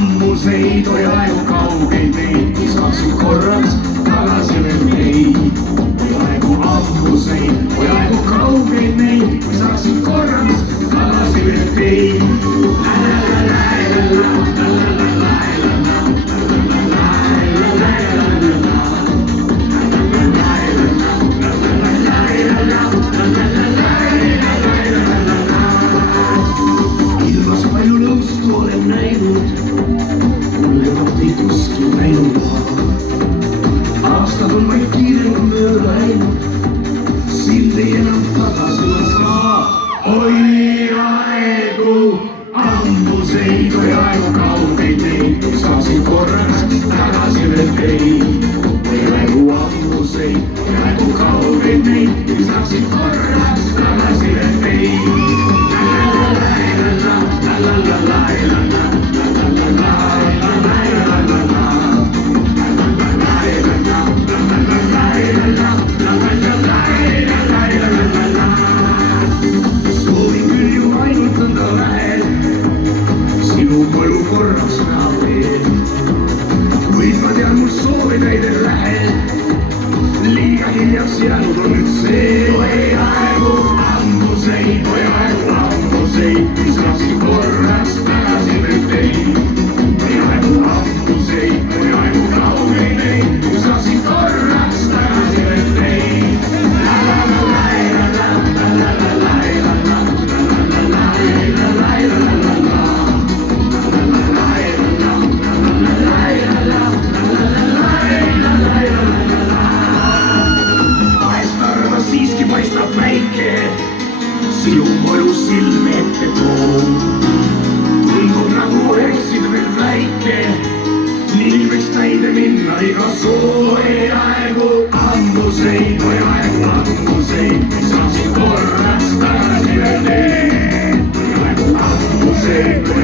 ammuseid või aegu kaugeid neid, mis saaksid korraks tagasi veel neid. või aegu ammuseid või aegu kaugeid neid, mis saaksid korraks tagasi veel neid. ilmas palju lõustu olen näinud, mulle kohta ei kuskil näinud. aastad on vaid kiirelt mööda läinud, sildi enam tagasi ma saa. oi aegu ammuseid või aegu kaugeid neid, mis saaksid korraks tagasi veel teid. või aegu ammuseid või aegu kaugeid neid, mis saaksid korraks tagasi veel teid. soovin küll ju ainult nõnda vähe sinu mõju korraks näha veel, kuid ma tean, mul soovi täide läheb. liiga hiljaks jäänud on nüüd see. või aegu ammuseid või aegu ammuseid, mis saaksid korraks tagasi veel teid. või aegu ammuseid või aegu kaugeid neid, mis saaksid korraks tagasi veel teid. siiski paistab päike, sinu mõju silme ette toob. tundub nagu eksid veel väike, nii võiks täide minna iga soo. või aegu ammuseid või aegu ammuseid, mis saaksid korraks tagasi veel teed. või aegu ammuseid.